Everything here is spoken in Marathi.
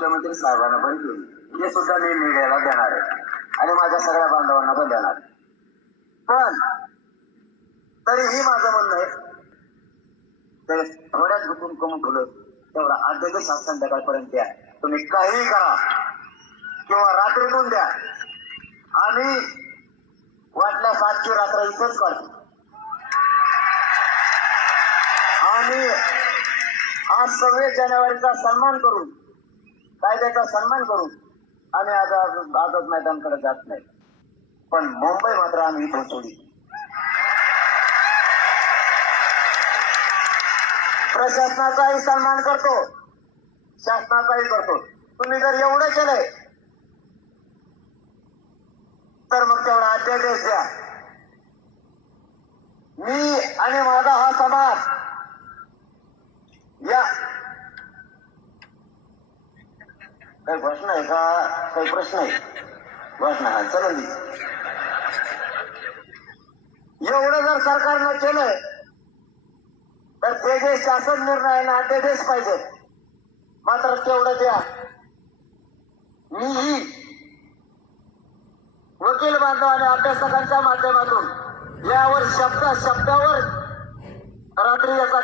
मुख्यमंत्री साहेबांना पण केली. हे सुद्धा मी मीडियाला देणार आहे. आणि माझ्या सगळ्या बांधवांना पण देणार पण तरीही माझं म्हणणं आहे ते थोड्याच गुंतून कमी ठेवलं तेवढा अध्यादेश आज संध्याकाळपर्यंत द्या तुम्ही काहीही करा. किंवा रात्रीतून द्या. आणि वाटल्या सातची रात्र इथंच काढतो. आणि आज सव्वीस जानेवारीचा सन्मान करून कायद्याचा सन्मान करून आम्ही आज आज- आझाद मैदानकडे जात नाही. पण मुंबई मात्र आम्ही इथून सोडी प्रशासनाचाही सन्मान करतो. शासनाचाही करतो. तुम्ही जर एवढं केलंय तर मग तेवढा अध्यादेश द्या. मी आणि माझा हा समाज काही प्रश्न आहे का? काही प्रश्न आहे. प्रश्न हा चला एवढं जर सरकारनं केलंय तर ते जे शासन निर्णय ना ते देच पाहिजे. मात्र तेवढं द्या. मीही वकील बांधव आणि अभ्यासकांच्या माध्यमातून यावर शब्द शब्दावर रात्री याचा